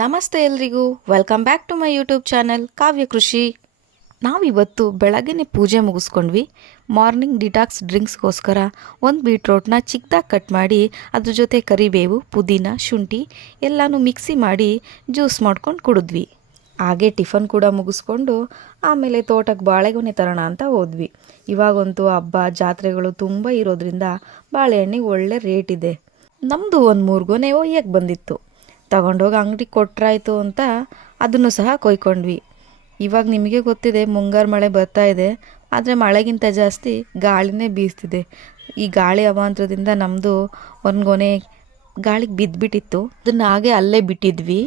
ನಮಸ್ತೆ ಎಲ್ರಿಗೂ. Welcome back to my YouTube channel Kavya Krishi. ನಾವಿವತ್ತು ಬೆಳಗ್ಗೆ ಪೂಜೆ ಮುಗಿಸ್ಕೊಂಡ್ವಿ. ಮಾರ್ನಿಂಗ್ ಡಿಟಾಕ್ಸ್ ಡ್ರಿಂಕ್ಸ್ಗೋಸ್ಕರ ಒಂದು ಬೀಟ್ರೋಟ್ನ ಚಿಕ್ಕದಾಗಿ ಕಟ್ ಮಾಡಿ, ಅದ್ರ ಜೊತೆ ಕರಿಬೇವು, ಪುದೀನ, ಶುಂಠಿ ಎಲ್ಲನೂ ಮಿಕ್ಸಿ ಮಾಡಿ ಜ್ಯೂಸ್ ಮಾಡ್ಕೊಂಡು ಕುಡಿದ್ವಿ. ಹಾಗೆ ಟಿಫನ್ ಕೂಡ ಮುಗಿಸ್ಕೊಂಡು ಆಮೇಲೆ ತೋಟಕ್ಕೆ ಬಾಳೆಗೊನೆ ತರೋಣ ಅಂತ ಹೋದ್ವಿ. ಇವಾಗಂತೂ ಹಬ್ಬ, ಜಾತ್ರೆಗಳು ತುಂಬ ಇರೋದ್ರಿಂದ ಬಾಳೆಹಣ್ಣಿಗೆ ಒಳ್ಳೆ ರೇಟ್ ಇದೆ. ನಮ್ಮದು ಒಂದು ಮೂರು ಗೊನೆ ಒಯ್ಯಕ್ಕೆ ಬಂದಿತ್ತು. ತಗೊಂಡೋಗಿ ಅಂಗಡಿ ಕೊಟ್ಟರಾಯ್ತು ಅಂತ ಅದನ್ನು ಸಹ ಕೊಯ್ಕೊಂಡ್ವಿ. ಇವಾಗ ನಿಮಗೆ ಗೊತ್ತಿದೆ, ಮುಂಗಾರು ಮಳೆ ಬರ್ತಾ ಇದೆ, ಆದರೆ ಮಳೆಗಿಂತ ಜಾಸ್ತಿ ಗಾಳಿನೇ ಬೀಸ್ತಿದೆ. ಈ ಗಾಳಿ ಅವಾಂತರದಿಂದ ನಮ್ಮದು ಒಂದು ಗೊನೆ ಗಾಳಿಗೆ ಬಿದ್ದುಬಿಟ್ಟಿತ್ತು ಅದನ್ನು ಹಾಗೆ ಅಲ್ಲೇ ಬಿಟ್ಟಿದ್ವಿ.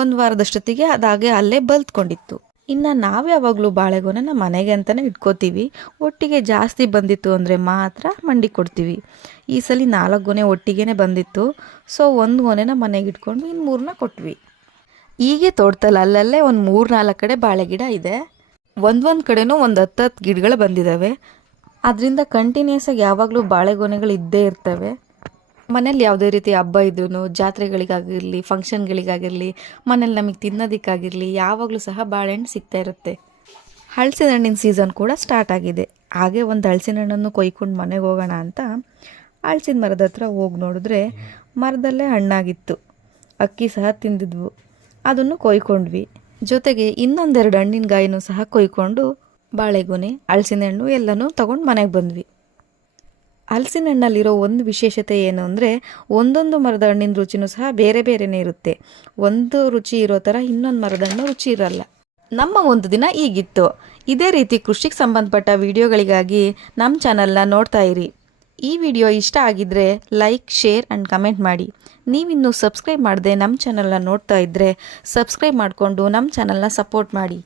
ಒಂದು ವಾರದಷ್ಟೊತ್ತಿಗೆ ಅದಾಗೆ ಅಲ್ಲೇ ಬಲ್ತ್ಕೊಂಡಿತ್ತು. ಇನ್ನು ನಾವು ಯಾವಾಗಲೂ ಬಾಳೆಗೊನೆನ ಮನೆಗೆ ಅಂತಲೇ ಇಟ್ಕೋತೀವಿ. ಒಟ್ಟಿಗೆ ಜಾಸ್ತಿ ಬಂದಿತ್ತು ಅಂದರೆ ಮಾತ್ರ ಮಂಡಿ ಕೊಡ್ತೀವಿ. ಈ ಸಲ ನಾಲ್ಕು ಗೊನೆ ಒಟ್ಟಿಗೆ ಬಂದಿತ್ತು. ಸೊ ಒಂದು ಗೊನೆನ ಮನೆಗೆ ಇಟ್ಕೊಂಡು ಇನ್ನು ಮೂರನ್ನ ಕೊಟ್ವಿ. ಹೀಗೆ ತೋಟದಲ್ಲಿ ಅಲ್ಲಲ್ಲೇ ಒಂದು ಮೂರು ನಾಲ್ಕು ಕಡೆ ಬಾಳೆ ಗಿಡ ಇದೆ ಒಂದೊಂದು ಕಡೆನೂ ಒಂದು ಹತ್ತು ಹತ್ತು ಗಿಡಗಳು ಬಂದಿದ್ದಾವೆ ಅದರಿಂದ ಕಂಟಿನ್ಯೂಸ್ ಆಗಿ ಯಾವಾಗಲೂ ಬಾಳೆಗೊನೆಗಳು ಇದ್ದೇ ಇರ್ತವೆ. ಮನೇಲಿ ಯಾವುದೇ ರೀತಿ ಹಬ್ಬ ಇದ್ರೂ ಜಾತ್ರೆಗಳಿಗಾಗಿರಲಿ ಫಂಕ್ಷನ್ಗಳಿಗಾಗಿರಲಿ ಮನೇಲಿ ನಮಗೆ ತಿನ್ನೋದಕ್ಕಾಗಿರಲಿ, ಯಾವಾಗಲೂ ಸಹ ಬಾಳೆಹಣ್ಣು ಸಿಗ್ತಾ ಇರುತ್ತೆ. ಹಳಸಿನ ಹಣ್ಣಿನ ಸೀಸನ್ ಕೂಡ ಸ್ಟಾರ್ಟ್ ಆಗಿದೆ. ಹಾಗೆ ಒಂದು ಹಳಸಿನ ಹಣ್ಣನ್ನು ಕೊಯ್ಕೊಂಡು ಮನೆಗೆ ಹೋಗೋಣ ಅಂತ ಹಳಸಿನ ಮರದ ಹತ್ರ ಹೋಗಿ ನೋಡಿದ್ರೆ ಮರದಲ್ಲೇ ಹಣ್ಣಾಗಿತ್ತು. ಅಕ್ಕಿ ಸಹ ತಿಂದಿದ್ವು. ಅದನ್ನು ಕೊಯ್ಕೊಂಡ್ವಿ. ಜೊತೆಗೆ ಇನ್ನೊಂದೆರಡು ಹಣ್ಣಿನ ಗಾಯಿನೂ ಸಹ ಕೊಯ್ಕೊಂಡು ಬಾಳೆಗೊನೆ ಹಳಸಿನ ಹಣ್ಣು ಎಲ್ಲನೂ ತಗೊಂಡು ಮನೆಗೆ ಬಂದ್ವಿ. ಹಲಸಿನ ಹಣ್ಣಲ್ಲಿರೋ ಒಂದು ವಿಶೇಷತೆ ಏನು ಅಂದರೆ ಒಂದೊಂದು ಮರದ ಹಣ್ಣಿನ ರುಚಿನೂ ಸಹ ಬೇರೆ ಬೇರೆನೇ ಇರುತ್ತೆ. ಒಂದು ರುಚಿ ಇರೋ ಥರ ಇನ್ನೊಂದು ಮರದ ಹಣ್ಣು ರುಚಿ ಇರಲ್ಲ. ನಮ್ಮ ಒಂದು ದಿನ ಈಗಿತ್ತು. ಇದೇ ರೀತಿ ಕೃಷಿಗೆ ಸಂಬಂಧಪಟ್ಟ ವಿಡಿಯೋಗಳಿಗಾಗಿ ನಮ್ಮ ಚಾನಲ್ನ ನೋಡ್ತಾ ಇರಿ. ಈ ವಿಡಿಯೋ ಇಷ್ಟ ಆಗಿದ್ದರೆ ಲೈಕ್, ಶೇರ್ ಆ್ಯಂಡ್ ಕಮೆಂಟ್ ಮಾಡಿ. ನೀವಿನ್ನೂ ಸಬ್ಸ್ಕ್ರೈಬ್ ಮಾಡದೆ ನಮ್ಮ ಚಾನಲ್ನ ನೋಡ್ತಾ ಇದ್ದರೆ ಸಬ್ಸ್ಕ್ರೈಬ್ ಮಾಡಿಕೊಂಡು ನಮ್ಮ ಚಾನಲ್ನ ಸಪೋರ್ಟ್ ಮಾಡಿ.